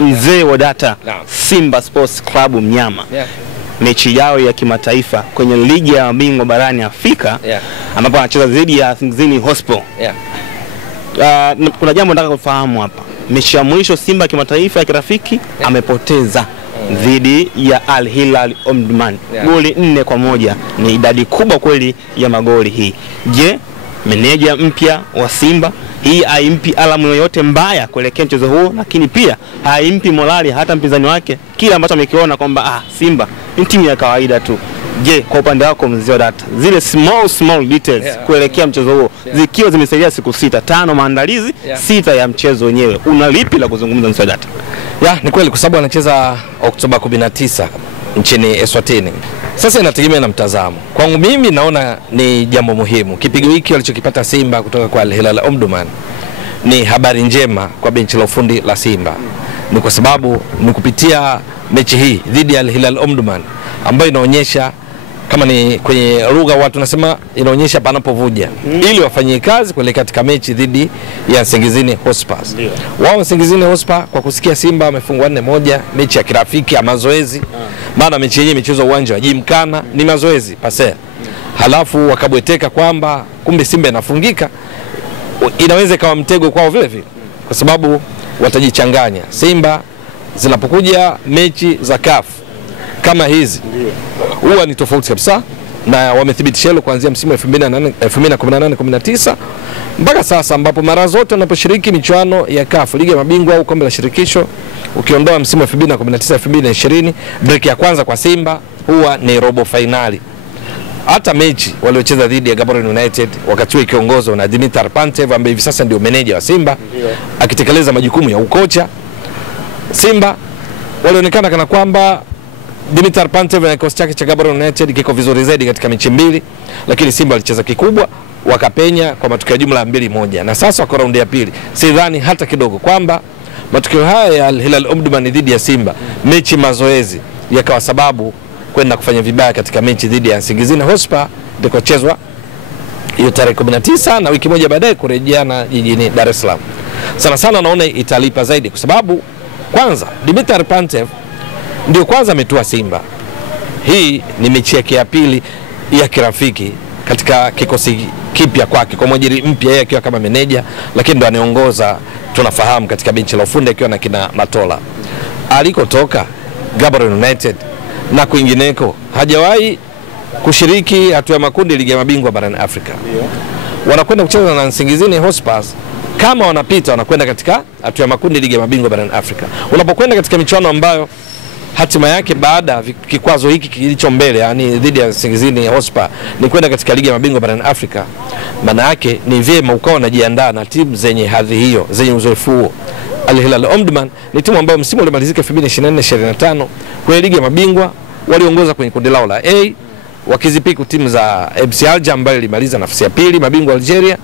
Mzee wa data Simba Sports Club Mnyama mechi yao ya kimataifa kwenye ligi ya mabingwa barani Afrika ambapo wanacheza dhidi ya Nsingizini Hotspur. Kuna jambo nataka kufahamu hapa. Mechi ya mwisho Simba kimataifa ya kirafiki amepoteza dhidi ya Al Hilal Omdurman goli 4-1. Ni idadi kubwa kweli ya magoli hii. Je, meneja mpya wa Simba hii haimpi alamu yoyote mbaya kuelekea mchezo huo, lakini pia haimpi morali hata mpinzani wake kile ambacho amekiona kwamba Simba ni timu ya kawaida tu? Je, kwa upande wako mzee wa data, zile small details kuelekea mchezo huo zikiwa zimesaidia siku 5 maandalizi 6 ya mchezo wenyewe, una lipi la kuzungumza mzee wa data? Ni kweli kwa sababu anacheza Oktoba 19 nchini Eswatini. Sasa inategemea na mtazamo. Kwangu mimi naona ni jambo muhimu. Kipigo hiki walichokipata Simba kutoka kwa Al Hilal Omdurman ni habari njema kwa benchi la ufundi la Simba. Ni kwa sababu ni kupitia mechi hii dhidi ya Al Hilal Omdurman ambayo inaonyesha, kama ni kwenye lugha watu nasema, inaonyesha panapovuja ili wafanyie kazi kuelekea katika mechi dhidi ya Nsingizini Hotspur. Wao Nsingizini Hotspur kwa kusikia Simba wamefungwa 4-1 mechi ya kirafiki ya mazoezi. Maana mechi yenyewe imechezwa uwanja wa Jimkana, ni mazoezi pasea. Halafu wakabweteka kwamba kumbe Simba inafungika, inaweza kama mtego kwao vile vile, kwa sababu watajichanganya. Simba zinapokuja mechi za CAF kama hizi huwa ni tofauti kabisa, na wamethibitisha hilo kuanzia msimu 2018-19 mpaka sasa, ambapo mara zote wanaposhiriki michuano ya CAF ligi ya mabingwa au kombe la shirikisho, ukiondoa msimu 2019-2020 break ya kwanza kwa Simba huwa ni robo finali. Hata mechi waliocheza dhidi ya Gaborone United wakati huo ikiongozwa na Dimitar Pantev ambaye hivi sasa ndio meneja wa Simba akitekeleza majukumu ya ukocha, Simba walionekana kana kwamba Dimitar Pantev na kikosi chake cha Gaborone United kiko vizuri zaidi katika mechi mbili, lakini Simba walicheza kikubwa wakapenya kwa matokeo jumla 2-1. Na sasa wako raundi ya pili. Sidhani hata kidogo kwamba matokeo haya ya Al Hilal Omdurman dhidi ya Simba mechi mazoezi yakawa sababu kwenda kufanya vibaya katika mechi dhidi ya Nsingizini Hotspur ndikochezwa hiyo tarehe 19 na wiki moja baadaye kurejeana jijini Dar es Salaam. Sana naona italipa zaidi kwa sababu kwanza Dimitar Pantev ndio kwanza ametua Simba. Hii ni mechi yake ya pili ya kirafiki katika kikosi kipya kwake, kwa mwajiri mpya yeye akiwa kama meneja, lakini ndo anaongoza tunafahamu katika benchi la ufundi akiwa na kina Matola. Alikotoka Gaborone United na kwingineko hajawahi kushiriki hatua ya makundi ligi ya mabingwa barani Afrika. Wanakwenda kucheza na Nsingizini Hotspur, kama wanapita wanakwenda katika hatua ya makundi ligi ya mabingwa barani Afrika. Unapokwenda katika michuano ambayo hatima yake baada kikwazo hiki kilicho mbele, yani dhidi ya Nsingizini Hotspur, ni kwenda katika ligi ya mabingwa barani Afrika, maana yake ni vyema ukao unajiandaa na timu zenye hadhi hiyo, zenye uzoefu huo. Al Hilal Omdurman ni timu ambayo msimu ulimalizika 2024-2025 kwenye ligi ya mabingwa waliongoza kwenye kundi lao la A, wakizipiku timu za FC Alger ambayo ilimaliza nafasi ya pili, mabingwa Algeria,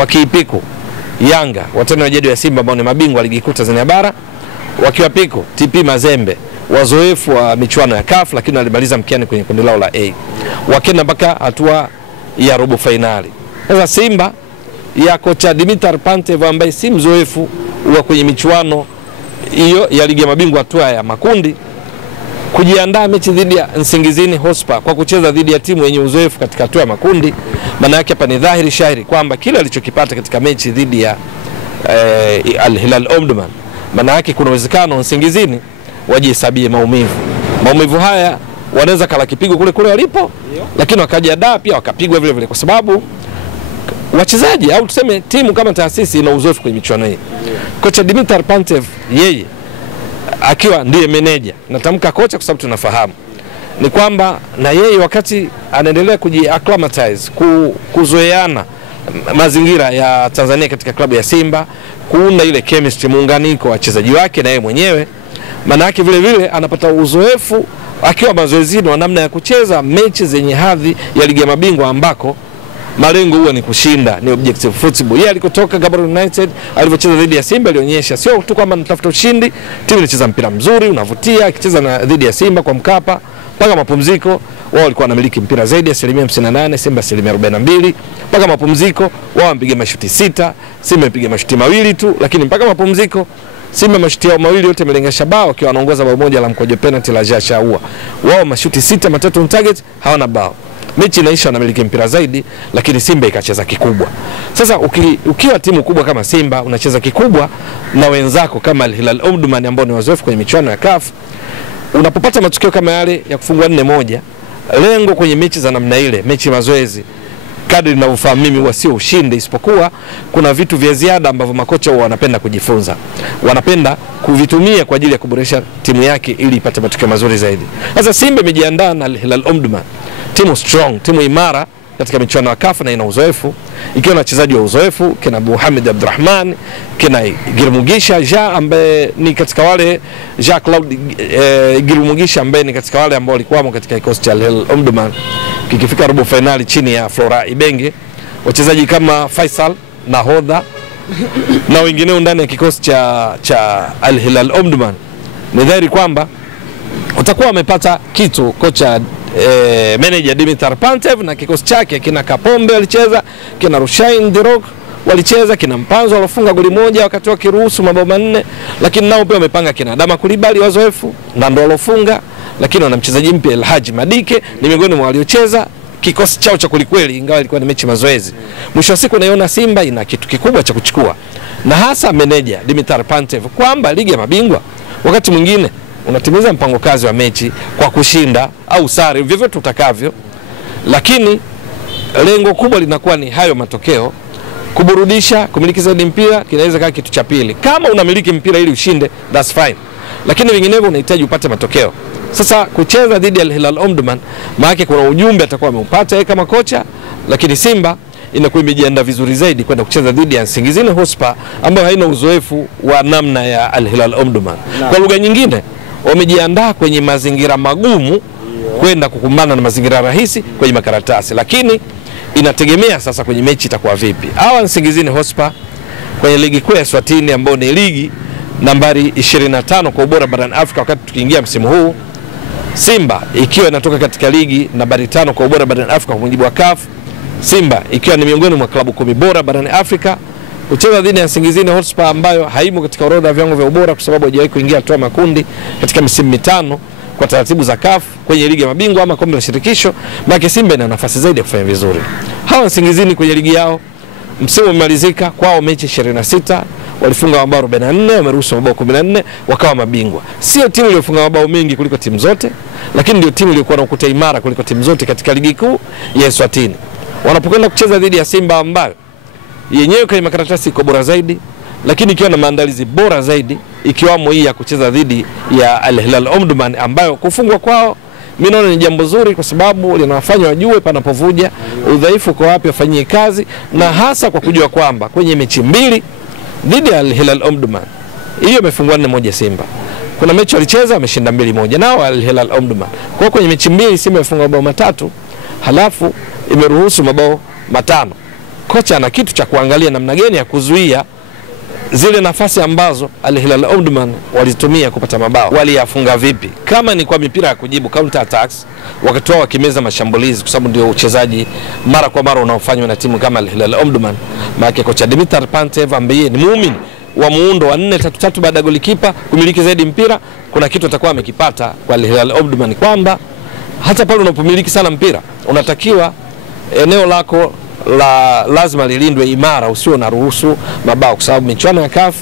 wakiipiku Yanga watani wa jadi wa Simba ambao ni mabingwa ligi kuu Tanzania bara, wakiwapiku TP Mazembe wazoefu wa michuano ya CAF lakini walimaliza mkiani kwenye kundi lao la A, wakenda mpaka hatua ya robo finali. Sasa Simba ya kocha Dimitar Pantev ambaye si mzoefu wa kwenye michuano hiyo ya ligi ya mabingwa hatua ya makundi, kujiandaa mechi dhidi ya Nsingizini Hotspur kwa kucheza dhidi ya timu yenye uzoefu katika hatua ya makundi, maana yake hapa ni dhahiri shahiri kwamba kile alichokipata katika mechi dhidi ya Al Hilal Omdurman, maana yake kuna uwezekano Nsingizini wajihesabie maumivu haya, wanaweza kala kipigo kule walipo, lakini wakajiandaa pia wakapigwa vile vile, kwa sababu wachezaji au tuseme timu kama taasisi ina uzoefu kwenye michuano hii. Kocha Dimitar Pantev yeye akiwa ndiye meneja, natamka kocha kwa sababu tunafahamu ni kwamba na yeye wakati anaendelea kujiacclimatize, kuzoeana mazingira ya Tanzania katika klabu ya Simba, kuunda ile chemistry, muunganiko wa wachezaji wake na yeye mwenyewe, maana yake vile vile anapata uzoefu akiwa mazoezini wa namna ya kucheza mechi zenye hadhi ya ligi ya mabingwa ambako malengo huwa ni kushinda, ni objective football. Yeye alikotoka Gaborone United alivyocheza dhidi ya Simba alionyesha sio tu kwamba anatafuta ushindi, timu inacheza mpira mzuri unavutia, akicheza na dhidi ya Simba kwa Mkapa, mpaka mapumziko wao walikuwa wanamiliki mpira zaidi asilimia 58, Simba asilimia 42. Mpaka mapumziko wao wamepiga mashuti 6, Simba imepiga mashuti 2 tu, lakini mpaka mapumziko Simba mashuti yao 2 yote yamelenga shabaha, wakiwa wanaongoza bao moja la mkojo penalty la Jasha Aua. Wao mashuti 6, 3 on target, hawana bao. Mechi inaisha wanamiliki mpira zaidi, lakini Simba ikacheza kikubwa. Sasa ukiwa timu kubwa kama Simba unacheza kikubwa na wenzako kama Al Hilal Omdurman ambao ni wazoefu kwenye michuano ya CAF, unapopata matukio kama yale ya kufungwa 4-1, lengo kwenye mechi za namna ile, mechi mazoezi, kadri ninavyofahamu mimi huwa sio ushindi, isipokuwa kuna vitu vya ziada ambavyo makocha wanapenda kujifunza. Wanapenda kuvitumia kwa ajili ya kuboresha timu yake ili ipate matokeo mazuri zaidi. Sasa Simba imejiandaa na Al Hilal Omdurman, timu strong, timu imara katika michuano ya CAF na ina uzoefu, ikiwa na wachezaji wa uzoefu kina Mohamed Abdurrahman, kina Girmugisha Ja ambaye ni katika wale Ja Cloud Girmugisha ambaye ni katika wale ambao walikuwa katika kikosi cha Al Hilal Omdurman kikifika robo finali chini ya Flora Ibenge, wachezaji kama Faisal nahodha na wengineo ndani ya kikosi cha Al Hilal Omdurman. Ni dhahiri kwamba utakuwa wamepata kitu kocha manager Dimitar Pantev na kikosi chake kina Kapombe walicheza, kina Rushain Dirok walicheza, kina Mpanzo alofunga goli moja wakati wakiruhusu mabao 4, lakini nao pia wamepanga kina Dama Kulibali wazoefu na ndo alofunga, lakini wana mchezaji mpya El Haji Madike ni miongoni mwa waliocheza kikosi chao cha kulikweli, ingawa ilikuwa ni mechi mazoezi. Mwisho wa siku naiona Simba ina kitu kikubwa cha kuchukua, na hasa manager Dimitar Pantev kwamba ligi ya mabingwa wakati mwingine unatimiza mpango kazi wa mechi kwa kushinda au sare vyovyote utakavyo, lakini lengo kubwa linakuwa ni hayo matokeo. Kuburudisha, kumiliki zaidi mpira kinaweza kama kitu cha pili. Kama unamiliki mpira ili ushinde, that's fine, lakini vinginevyo unahitaji upate matokeo. Sasa kucheza dhidi ya Al Hilal Omdurman, maana kuna ujumbe atakuwa ameupata yeye kama kocha, lakini Simba inakuwa imejiandaa vizuri zaidi kwenda kucheza dhidi ya Nsingizini Hotspur ambayo haina uzoefu wa namna ya Al Hilal Omdurman. Kwa lugha nyingine, wamejiandaa kwenye mazingira magumu kwenda kukumbana na mazingira rahisi kwenye makaratasi, lakini inategemea sasa kwenye mechi itakuwa vipi. Hawa Nsingizini Hotspur kwenye ligi kuu ya Eswatini ambayo ni ligi nambari 25 kwa ubora barani Afrika wakati tukiingia msimu huu, Simba ikiwa inatoka katika ligi nambari 5 kwa ubora barani Afrika kwa mujibu wa CAF, Simba ikiwa ni miongoni mwa klabu 10 bora barani Afrika, kucheza dhidi ya Nsingizini Hotspur ambayo haimo katika orodha ya viwango vya ubora kwa sababu haijawahi kuingia hatua makundi katika misimu 5 kwa taratibu za CAF kwenye ligi ya mabingwa ama kombe la shirikisho, maana Simba ina nafasi zaidi ya kufanya vizuri. Hawa Nsingizini kwenye ligi yao msimu umemalizika kwao mechi 26, walifunga mabao 44, wameruhusu mabao 14, wakawa mabingwa. Sio timu iliyofunga mabao mengi kuliko timu zote, lakini ndio timu iliyokuwa na ukuta imara kuliko timu zote katika ligi kuu ya Eswatini. Wanapokwenda kucheza dhidi ya Simba ambayo yenyewe kwenye makaratasi iko bora zaidi, lakini ikiwa na maandalizi bora zaidi, ikiwamo hii ya kucheza dhidi ya Al Hilal Omdurman ambayo kufungwa kwao mimi naona ni jambo zuri kwa sababu linawafanya wajue panapovuja, udhaifu kwa wapi wafanyie kazi, na hasa kwa kujua kwamba kwenye mechi 2 dhidi ya Al Hilal Omdurman hiyo imefungwa 4-1 Simba. Kuna mechi walicheza wameshinda 2-1 nao Al Hilal Omdurman. Kwa kwenye mechi 2 Simba imefunga mabao 3 halafu imeruhusu mabao 5. Kocha ana kitu cha kuangalia namna gani ya kuzuia zile nafasi ambazo Al Hilal Omdurman walitumia kupata mabao, waliyafunga vipi. Kama ni kwa mipira ya kujibu counter attacks, wakati wao wakimeza mashambulizi, kwa sababu ndio uchezaji mara kwa mara unaofanywa na timu kama Al Hilal Omdurman. Maana kocha Dimitar Pantev ambaye ni muumini wa muundo wa 4-3-3 baada ya golikipa kumiliki zaidi mpira, kuna kitu atakuwa amekipata kwa Al Hilal Omdurman kwamba hata pale unapomiliki sana mpira unatakiwa eneo lako lazima lilindwe imara, usio na ruhusu mabao, kwa sababu michuano ya CAF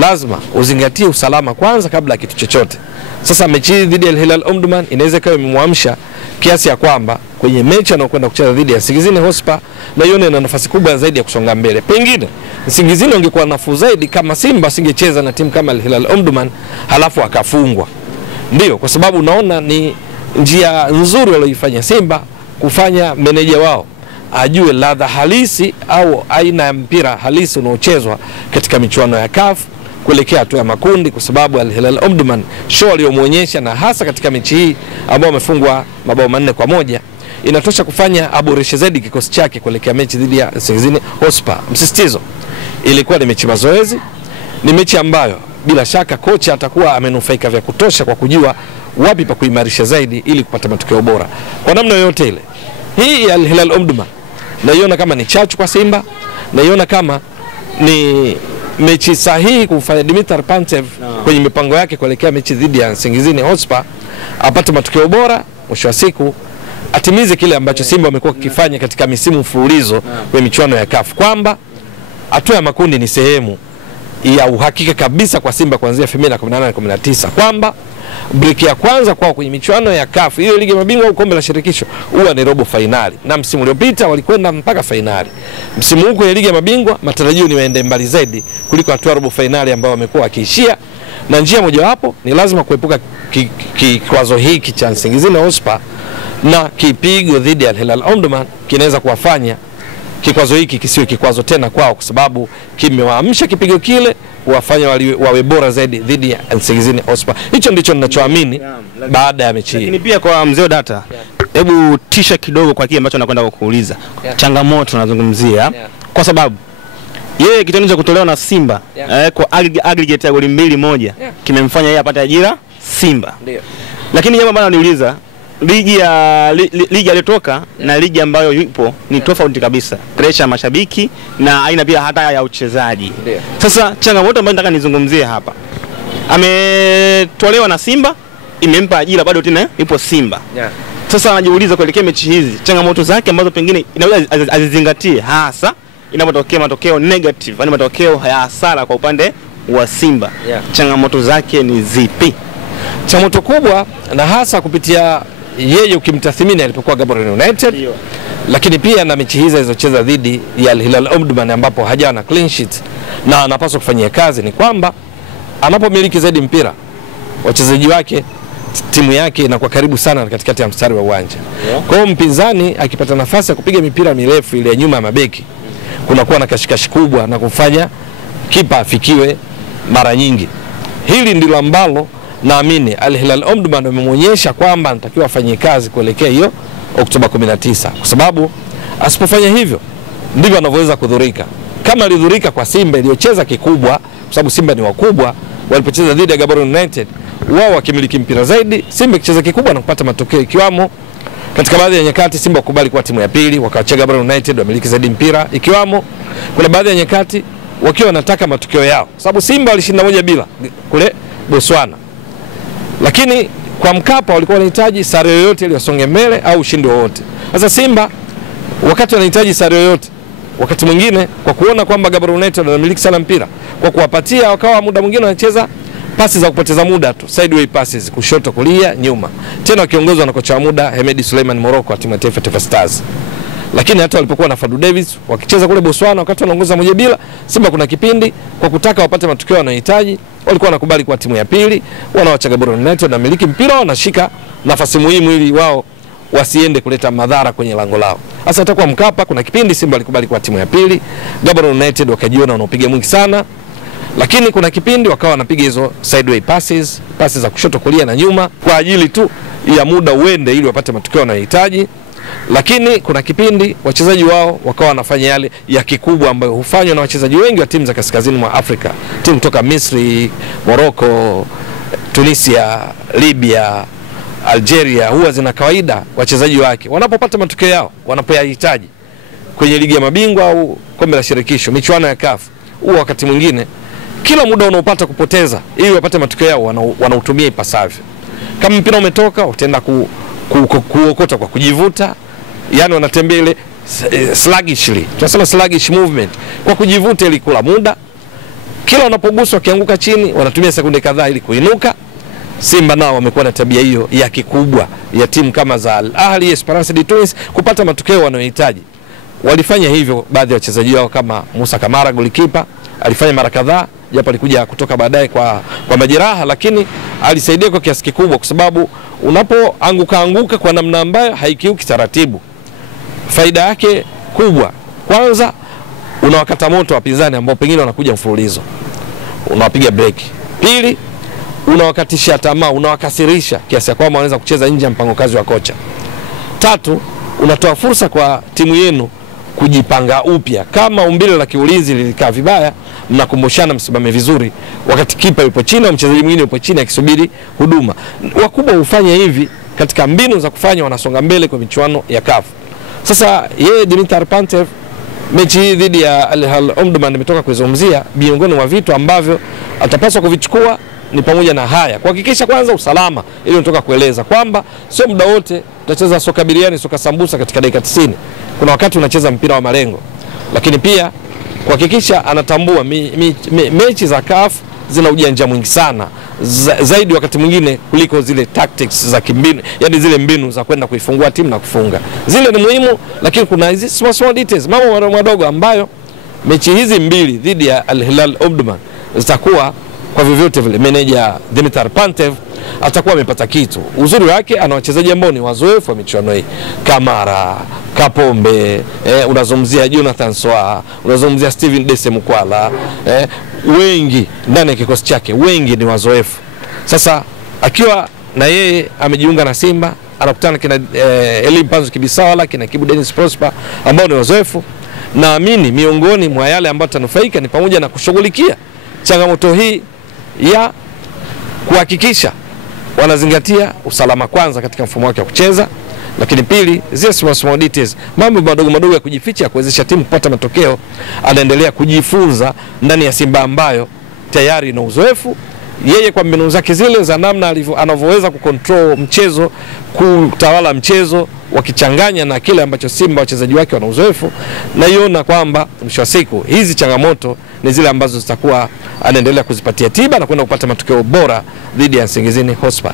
lazima uzingatie usalama kwanza kabla ya kitu chochote. Sasa mechi dhidi ya Al Hilal Omdurman inaweza kawa imemwamsha kiasi ya kwamba kwenye mechi anayokwenda kucheza dhidi ya Nsingizini Hotspur na yone na nafasi kubwa zaidi ya kusonga mbele. Pengine Nsingizini ungekuwa nafuu zaidi kama Simba singecheza na timu kama Al Hilal Omdurman halafu akafungwa. Ndio kwa sababu unaona ni njia nzuri walioifanya Simba kufanya meneja wao ajue ladha halisi au aina ya mpira halisi unaochezwa katika michuano ya CAF kuelekea hatua ya makundi, kwa sababu Al Hilal Omdurman show aliyomuonyesha na hasa katika mechi hii ambao wamefungwa mabao 4-1 inatosha kufanya aboreshe zaidi kikosi chake kuelekea mechi dhidi ya Nsingizini Hotspur. Msisitizo, ilikuwa ni mechi mazoezi, ni mechi ambayo bila shaka kocha atakuwa amenufaika vya kutosha kwa kujua wapi pa kuimarisha zaidi ili kupata matokeo bora kwa namna yoyote ile. Hii Al Hilal Omdurman naiona kama ni chachu kwa Simba, naiona kama ni mechi sahihi kumfanya Dimitar Pantev kwenye mipango yake kuelekea mechi dhidi ya Nsingizini Hotspur apate matokeo bora, mwisho wa siku atimize kile ambacho Simba wamekuwa kikifanya katika misimu mfululizo kwenye michuano ya CAF, kwamba hatua ya makundi ni sehemu ya uhakika kabisa kwa Simba kuanzia 2018-19, kwamba break ya kwanza kwao kwenye michuano ya CAF, hiyo ligi ya mabingwa au kombe la shirikisho, huwa ni robo finali, na msimu uliopita walikwenda mpaka finali. Msimu huu kwenye ligi ya mabingwa matarajio ni waende mbali zaidi kuliko hatua robo finali ambao wamekuwa wakiishia, na njia mojawapo ni lazima kuepuka kikwazo hiki cha Nsingizini Hotspur, na kipigo dhidi ya Al Hilal Omdurman kinaweza kuwafanya kikwazo hiki kisiwe kikwazo tena kwao, kwa sababu kimewaamsha kipigo kile kuwafanya wawe bora zaidi dhidi ya Nsingizini Hotspur. Hicho ndicho ninachoamini baada ya mechi hii. Lakini pia kwa mzee Data, hebu tisha kidogo kwa kile ambacho nakwenda kukuuliza. Changamoto tunazungumzia kwa sababu yeye kitendo cha kutolewa na Simba kwa aggregate ya goli 2-1 kimemfanya yeye apate ajira Simba. Ndio. Lakini jambo ambalo niuliza, ligi alitoka na ligi ambayo yupo ni tofauti kabisa. Pressure ya mashabiki na aina pia hata ya uchezaji. Sasa changamoto ambayo nataka nizungumzie hapa, ametolewa na Simba, imempa ajira bado tena yupo Simba. Sasa anajiuliza kuelekea mechi hizi, changamoto zake ambazo pengine inaweza azizingatie, hasa inapotokea matokeo negative, yani matokeo ya hasara kwa upande wa Simba. Changamoto zake ni zipi? Changamoto kubwa na hasa kupitia yeye ukimtathmini alipokuwa Gaborone United, lakini pia na mechi hizi alizocheza dhidi ya Al Hilal Omdurman ambapo hajana clean sheet na anapaswa kufanyia kazi, ni kwamba anapomiliki zaidi mpira, wachezaji wake, timu yake inakuwa karibu sana katikati ya mstari wa uwanja. Kwa hiyo mpinzani akipata nafasi ya kupiga mipira mirefu ile ya nyuma ya mabeki, kunakuwa na kashikashi kubwa na kufanya kipa afikiwe mara nyingi. Hili ndilo ambalo naamini Al Hilal Omdurman wamemuonyesha kwamba anatakiwa afanye kazi kuelekea hiyo Oktoba 19, kwa sababu asipofanya hivyo ndivyo anavyoweza kudhurika. Kama alidhurika kwa Simba iliyocheza kikubwa, kwa sababu Simba ni wakubwa, walipocheza dhidi ya Gaborone United wao wakimiliki mpira zaidi, Simba ikicheza kikubwa na kupata matokeo, ikiwamo katika baadhi ya nyakati Simba wakubali kuwa timu ya pili, wakaacha Gaborone United wamiliki zaidi mpira, ikiwamo kuna baadhi ya nyakati wakiwa wanataka matokeo yao, sababu Simba walishinda 1-0 kule Botswana, lakini kwa Mkapa walikuwa wanahitaji sare yoyote ili wasonge mbele au ushindi wowote. Sasa Simba wakati wanahitaji sare yoyote, wakati mwingine kwa kuona kwamba Gaborone United wanamiliki sana mpira, kwa kuwapatia wakawa muda mwingine wanacheza pasi za kupoteza muda tu, sideway passes, kushoto kulia nyuma, tena wakiongozwa na kocha wa muda Hemedi Suleiman Morocco wa timu ya Taifa Stars. Lakini hata walipokuwa na Fadu Davis wakicheza kule Botswana wakati wanaongoza 1-0, Simba kuna kipindi kwa kutaka wapate matokeo wanayohitaji walikuwa wanakubali kwa timu ya pili, wanaacha Gaborone United na miliki mpira, wanashika nafasi muhimu ili wao wasiende kuleta madhara kwenye lango lao. Sasa atakuwa Mkapa kuna kipindi Simba alikubali kwa timu ya pili, Gaborone United wakajiona wanaopiga mwingi sana, lakini kuna kipindi wakawa wanapiga hizo sideway passes, passes za kushoto kulia na nyuma kwa ajili tu ya muda uende ili wapate matokeo wanayohitaji. Lakini kuna kipindi wachezaji wao wakawa wanafanya yale ya kikubwa ambayo hufanywa na wachezaji wengi wa timu za kaskazini mwa Afrika, timu kutoka Misri, Morocco, Tunisia, Libya, Algeria, huwa zina kawaida wachezaji wake wanapopata matokeo yao wanapoyahitaji kwenye ligi ya mabingwa au kombe la shirikisho, michuano ya CAF, huwa wakati mwingine kila muda unaopata kupoteza ili wapate matokeo yao wanautumia ipasavyo. Kama mpira umetoka utaenda kuokota kwa kujivuta, yani wanatembea ile sluggishly, tunasema sluggish movement, kwa kujivuta ili kula muda. Kila wanapoguswa kianguka chini wanatumia sekunde kadhaa ili kuinuka. Simba nao wamekuwa na tabia hiyo ya kikubwa ya timu kama za Al Ahly, Esperance de Tunis kupata matokeo wanayohitaji. Walifanya hivyo baadhi ya wachezaji wao kama Musa Kamara goalkeeper, alifanya mara kadhaa japo alikuja kutoka baadaye kwa majeraha, lakini alisaidia kwa kiasi kikubwa, kwa sababu unapoanguka kwa namna ambayo haikiuki taratibu, faida yake kubwa, kwanza unawakata moto wapinzani ambao pengine wanakuja mfululizo, unawapiga break. Pili, unawakatisha tamaa, unawakasirisha kiasi kwamba wanaweza kucheza nje ya mpango kazi wa kocha. Tatu, unatoa fursa kwa timu yenu kujipanga upya. Kama umbile la kiulinzi lilikaa vibaya, mnakumbushana msimame vizuri, wakati kipa yupo chini au mchezaji mwingine yupo chini akisubiri huduma. Wakubwa hufanya hivi katika mbinu za kufanya wanasonga mbele kwa michuano ya CAF. Sasa yeye Dimitar Pantev, mechi hii dhidi ya Al Hilal Omdurman nimetoka kuzungumzia, miongoni mwa vitu ambavyo atapaswa kuvichukua ni pamoja na haya: kuhakikisha kwanza usalama, ili nitoka kueleza kwamba sio muda wote tutacheza soka biriani, soka sambusa katika dakika 90. Kuna wakati unacheza mpira wa malengo. Lakini pia kuhakikisha anatambua mechi za CAF zina ujanja mwingi sana zaidi wakati mwingine kuliko zile tactics za kimbinu, yani zile mbinu za kwenda kuifungua timu na kufunga. Zile ni muhimu, lakini kuna hizi small details, mambo madogo ambayo mechi hizi mbili dhidi ya Al Hilal Omdurman zitakuwa kwa vyovyote vile meneja Dimitar Pantev atakuwa amepata kitu. Uzuri wake ana wachezaji ambao ni wazoefu wa michuano hii. Kamara, Kapombe, unazungumzia Jonathan Soa, unazungumzia Steven Dese Mukwala, wengi ndani ya kikosi chake, wengi ni wazoefu. Sasa akiwa na yeye amejiunga na Simba, anakutana kina Elie Mpanzu Kibisawala, kina Kibu Dennis Prosper ambao ni wazoefu. Naamini miongoni mwa yale ambayo tanufaika ni pamoja na kushughulikia changamoto hii ya kuhakikisha wanazingatia usalama kwanza katika mfumo wake wa kucheza, lakini pili zile small details, mambo madogo ya kujificha ya kuwezesha timu kupata matokeo. Anaendelea kujifunza ndani ya Simba ambayo tayari ina uzoefu. Yeye kwa mbinu zake zile za namna anavyoweza kucontrol mchezo, kutawala mchezo, wakichanganya na kile ambacho Simba wachezaji wake wana uzoefu, na iona kwamba mwisho wa siku hizi changamoto ni zile ambazo zitakuwa anaendelea kuzipatia tiba na kwenda kupata matokeo bora dhidi ya Nsingizini Hotspur.